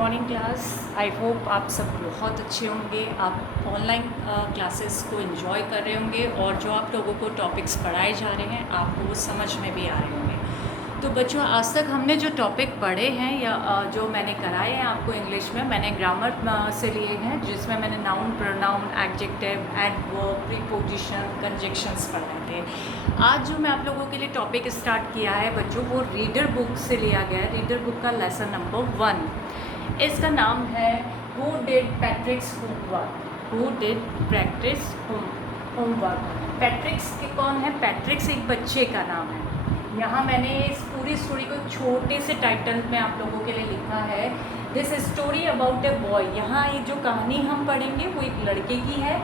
Morning class. I hope आप सब बहुत अच्छे होंगे। आप ऑनलाइन क्लासेस को एंजॉय कर रहे होंगे और जो आप लोगों को टॉपिक्स पढ़ाए जा रहे हैं आपको वो समझ में भी आ रहे होंगे। तो बच्चों, आज तक हमने जो टॉपिक पढ़े हैं या जो मैंने कराए हैं आपको इंग्लिश में, मैंने ग्रामर से लिए हैं, जिसमें मैंने noun, pronoun, adjective, adverb, preposition, conjunctions पढ़ाए थे। आज जो मैं आप लोगों के लिए टॉपिक स्टार्ट किया है बच्चों, वो रीडर बुक से लिया गया है। रीडर बुक का लेसन नंबर 1, इसका नाम है who did पैट्रिक्स homework. Who did practice homework. पैट्रिक्स के कौन है? पैट्रिक्स एक बच्चे का नाम है। यहाँ मैंने इस पूरी स्टोरी को छोटे से टाइटल में आप लोगों के लिए लिखा है, this story about a boy. यहाँ ये जो कहानी हम पढ़ेंगे वो एक लड़के की है।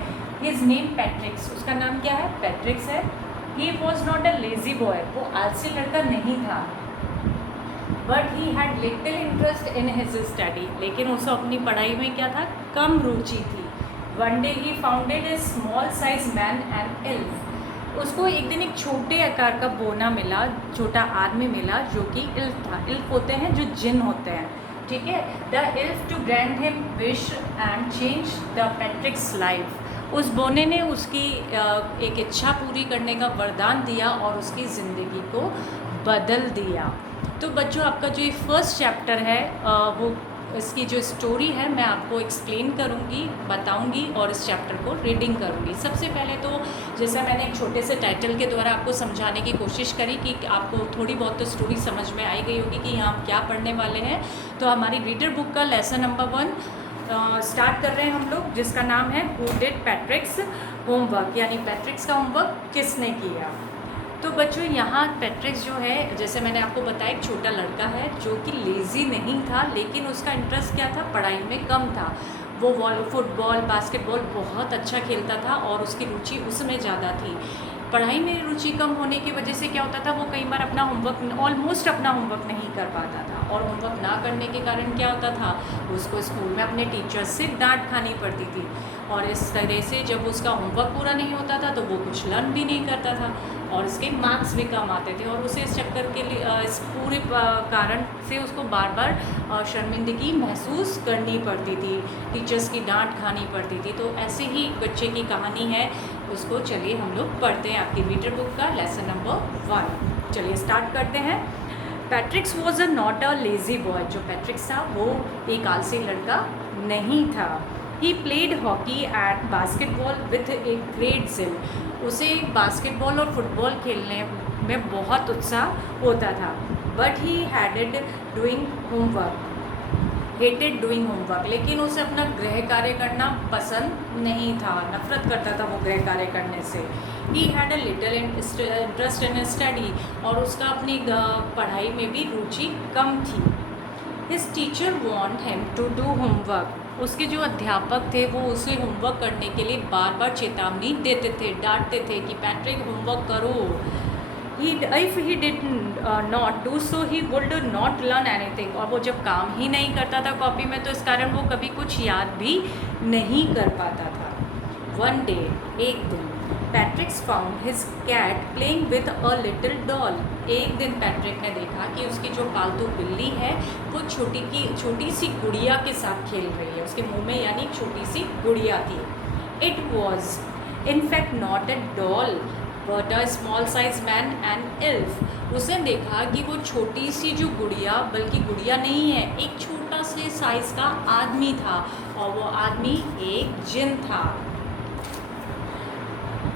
हिज नेम पैट्रिक्स, उसका नाम क्या है? पैट्रिक्स है। He was not a lazy boy, वो आलसी लड़का नहीं था। But he had little interest in his study, लेकिन उसे अपनी पढ़ाई में क्या था? कम रुचि थी। One day he founded A small size man and elf. उसको एक दिन एक छोटे आकार का बोना मिला, छोटा आदमी मिला, जो कि इल्फ था। इल्फ होते हैं जो जिन होते हैं, ठीक है। The elf to grant him wish and change the Patrick's life. उस बोने ने उसकी एक इच्छा पूरी करने का वरदान दिया और उसकी ज़िंदगी को बदल दिया। तो बच्चों, आपका जो ये फर्स्ट चैप्टर है वो इसकी जो स्टोरी है मैं आपको एक्सप्लेन करूँगी, बताऊँगी और इस चैप्टर को रीडिंग करूँगी। सबसे पहले तो जैसा मैंने एक छोटे से टाइटल के द्वारा आपको समझाने की कोशिश करी कि आपको थोड़ी बहुत तो स्टोरी समझ में आई गई होगी कि यहाँ हम क्या पढ़ने वाले हैं। तो हमारी रीडर बुक का लेसन नंबर 1 स्टार्ट कर रहे हैं हम लोग, जिसका नाम है हु डिड पैट्रिक्स होमवर्क, यानी पैट्रिक्स का होमवर्क किसने किया। तो बच्चों, यहाँ पैट्रिक्स जो है, जैसे मैंने आपको बताया, एक छोटा लड़का है जो कि लेज़ी नहीं था, लेकिन उसका इंटरेस्ट क्या था? पढ़ाई में कम था। वो फुटबॉल, बास्केटबॉल बहुत अच्छा खेलता था और उसकी रुचि उसमें ज़्यादा थी। पढ़ाई में रुचि कम होने की वजह से क्या होता था? वो कई बार अपना होमवर्क, ऑलमोस्ट अपना होमवर्क नहीं कर पाता था। और होमवर्क ना करने के कारण क्या होता था? उसको स्कूल में अपने टीचर्स से डांट खानी पड़ती थी। और इस तरह से जब उसका होमवर्क पूरा नहीं होता था तो वो कुछ लर्न भी नहीं करता था और इसके मार्क्स भी कम आते थे। और उसे इस चक्कर के लिए, इस पूरे कारण से उसको बार बार शर्मिंदगी महसूस करनी पड़ती थी, टीचर्स की डांट खानी पड़ती थी। तो ऐसे ही बच्चे की कहानी है, उसको चलिए हम लोग पढ़ते हैं आपकी रीडर बुक का लेसन नंबर 1। चलिए स्टार्ट करते हैं। पैट्रिक्स was a not a lazy boy. जो पैट्रिक्स था वो एक आलसी लड़का नहीं था। He played hockey and basketball with a great जिल। उसे बास्केटबॉल और फुटबॉल खेलने में बहुत उत्साह होता था। But he headed doing homework, hated doing homework. लेकिन उसे अपना गृह कार्य करना पसंद नहीं था, नफरत करता था वो गृह कार्य करने से। He had a little interest in study, और उसका अपनी पढ़ाई में भी रुचि कम थी। His teacher want him to do homework. उसके जो अध्यापक थे वो उसे होमवर्क करने के लिए बार बार चेतावनी देते थे, डांटते थे कि पैट्रिक होमवर्क करो। If he did not do so he would not learn anything. और वो जब काम ही नहीं करता था कॉपी में तो इस कारण वो कभी कुछ याद भी नहीं कर पाता था। वन डे, एक दिन, Patrick's found his cat playing with a little doll. एक दिन पैट्रिक ने देखा कि उसकी जो पालतू बिल्ली है वो छोटी सी गुड़िया के साथ खेल रही है। उसके मुंह में यानी एक छोटी सी गुड़िया थी। It was in fact not a doll but a small size man and elf. उसने देखा कि वो छोटी सी जो गुड़िया, बल्कि गुड़िया नहीं है, एक छोटा से साइज का आदमी था और वो आदमी एक जिन था।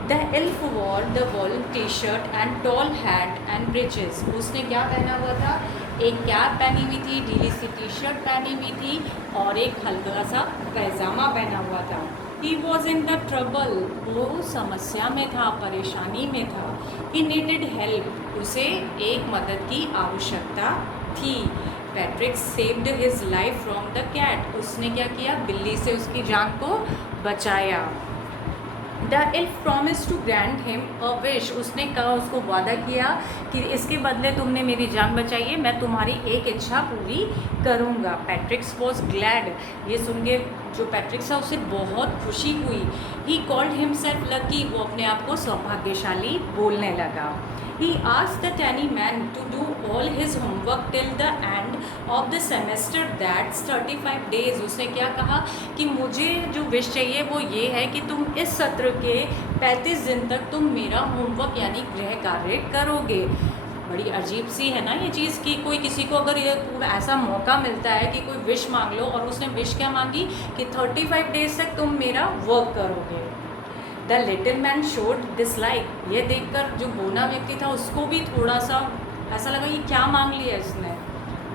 The elf wore the woollen T shirt and tall hat and breeches. उसने क्या पहना हुआ था? एक कैप पहनी हुई थी, ढीली सी टी शर्ट पहनी हुई थी और एक हल्का सा पैजामा पहना हुआ था। He was in the trouble. वो समस्या में था, परेशानी में था। He needed help. उसे एक मदद की आवश्यकता थी। Patrick saved his life from the cat. उसने क्या किया? बिल्ली से उसकी जान को बचाया। The elf promise to grant him a wish. उसने कहा, उसको वादा किया कि इसके बदले तुमने मेरी जान बचाई है, मैं तुम्हारी एक इच्छा पूरी करूँगा। पैट्रिक्स वॉज ग्लैड। ये सुन के जो पैट्रिक्स था उसे बहुत खुशी हुई। He called himself lucky. वो अपने आप को सौभाग्यशाली बोलने लगा। He asked the tiny man to do all his homework till the end of the semester, that's 35 days. उसने क्या कहा कि मुझे जो विश चाहिए वो ये है कि तुम इस सत्र के 35 दिन तक तुम मेरा होमवर्क यानी गृह कार्य करोगे। बड़ी अजीब सी है ना ये चीज़ कि कोई किसी को अगर ये ऐसा मौका मिलता है कि कोई विश मांग लो, और उसने विश क्या मांगी कि 35 डेज तक तुम मेरा वर्क करोगे। The little man showed dislike, ये देखकर जो बोना व्यक्ति था उसको भी थोड़ा सा ऐसा लगा ये क्या मांग लिया इसने,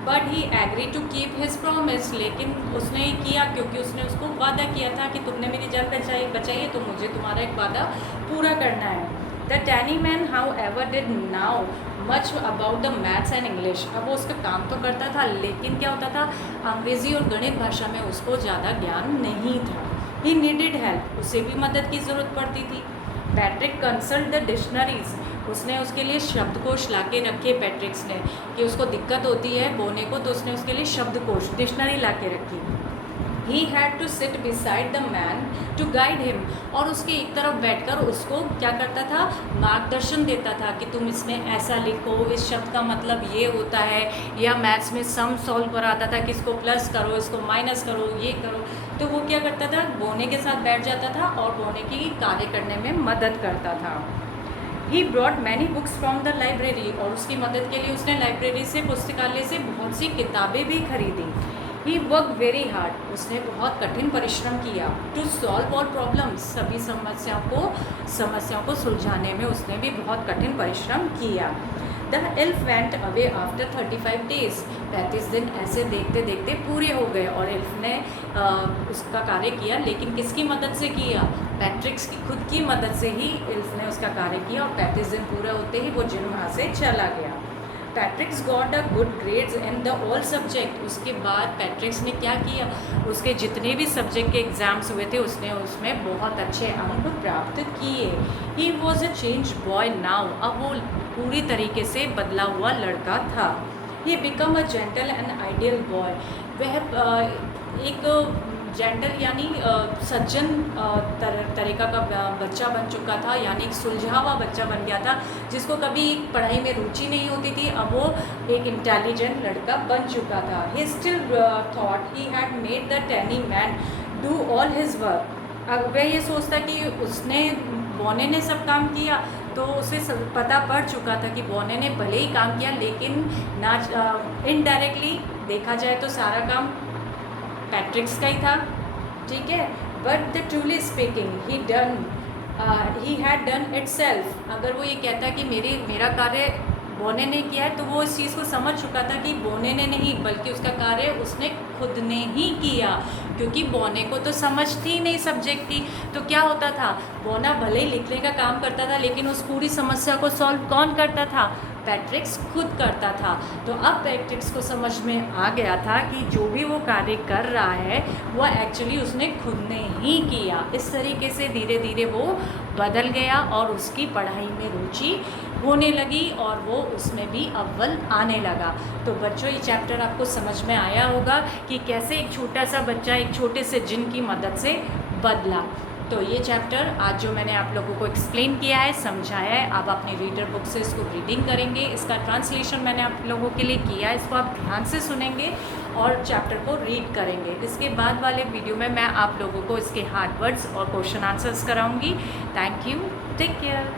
but he agree to keep his promise, लेकिन उसने किया क्योंकि उसने उसको वादा किया था कि तुमने मेरी जान बचाई है तो मुझे तुम्हारा एक वादा पूरा करना है। The tiny man however did know much about the maths and English, अब वो उसका काम तो करता था लेकिन क्या होता था अंग्रेज़ी और गणित भाषा में उसको ज़्यादा ज्ञान नहीं था। ही नीडेड हेल्प, उसे भी मदद की ज़रूरत पड़ती थी। पैट्रिक कंसल्ट द डिक्शनरीज, उसने उसके लिए शब्दकोश ला के रखे पैट्रिक्स ने, कि उसको दिक्कत होती है बोने को तो उसने उसके लिए शब्दकोश डिक्शनरी ला के रखी। He had to sit beside the man to guide him, और उसके एक तरफ बैठकर उसको क्या करता था मार्गदर्शन देता था कि तुम इसमें ऐसा लिखो, इस शब्द का मतलब ये होता है, या मैथ्स में सम सॉल्व कराता था कि इसको प्लस करो इसको माइनस करो ये करो, तो वो क्या करता था बोने के साथ बैठ जाता था और बोने की कार्य करने में मदद करता था। He brought many books from the library, और उसकी मदद के लिए उसने लाइब्रेरी से पुस्तकालय से बहुत सी किताबें भी खरीदी। ही वर्क वेरी हार्ड, उसने बहुत कठिन परिश्रम किया। टू सॉल्व ऑल प्रॉब्लम्स, सभी समस्याओं को सुलझाने में उसने भी बहुत कठिन परिश्रम किया। The elf went away after 35 days, 35 दिन ऐसे देखते देखते पूरे हो गए और एल्फ ने उसका कार्य किया, लेकिन किसकी मदद से किया? पैट्रिक्स की खुद की मदद से ही एल्फ ने उसका कार्य किया, और 35 दिन पूरे होते ही वो जिन वहाँ से चला गया। पैट्रिक्स got a good grades in the all subject, उसके बाद पैट्रिक्स ने क्या किया, उसके जितने भी सब्जेक्ट के एग्ज़ाम्स हुए थे उसने उसमें बहुत अच्छे अंक प्राप्त किए। He was a change boy now, अब वो पूरी तरीके से बदला हुआ लड़का था। He become a gentle and ideal boy, वह एक जेंटल यानी सज्जन तरीका का बच्चा बन चुका था, यानी एक सुलझा हुआ बच्चा बन गया था जिसको कभी पढ़ाई में रुचि नहीं होती थी, अब वो एक इंटेलिजेंट लड़का बन चुका था। He still thought he had made the tiny man do all his work, अब वह ये सोचता कि उसने बोने ने सब काम किया, तो उसे पता पड़ चुका था कि बोने ने भले ही काम किया लेकिन ना इनडायरेक्टली देखा जाए तो सारा काम पैट्रिक्स का ही था, ठीक है। But the truly speaking he had done it self, अगर वो ये कहता कि मेरा कार्य बोने ने किया है तो वो इस चीज़ को समझ चुका था कि बोने ने नहीं बल्कि उसका कार्य उसने खुद ने ही किया, क्योंकि बोने को तो समझती ही नहीं सब्जेक्ट थी, तो क्या होता था बोना भले ही लिखने का काम करता था लेकिन उस पूरी समस्या को सॉल्व कौन करता था? पैट्रिक्स खुद करता था। तो अब पैट्रिक्स को समझ में आ गया था कि जो भी वो कार्य कर रहा है वो एक्चुअली उसने खुद ने ही किया। इस तरीके से धीरे धीरे वो बदल गया और उसकी पढ़ाई में रुचि होने लगी और वो उसमें भी अव्वल आने लगा। तो बच्चों ये चैप्टर आपको समझ में आया होगा कि कैसे एक छोटा सा बच्चा एक छोटे से जिन की मदद से बदला। तो ये चैप्टर आज जो मैंने आप लोगों को एक्सप्लेन किया है, समझाया है, आप अपनी रीडर बुक से इसको रीडिंग करेंगे। इसका ट्रांसलेशन मैंने आप लोगों के लिए किया है, इसको आप ध्यान से सुनेंगे और चैप्टर को रीड करेंगे। इसके बाद वाले वीडियो में मैं आप लोगों को इसके हार्ड वर्ड्स और क्वेश्चन आंसर्स कराऊंगी। Thank you, take care.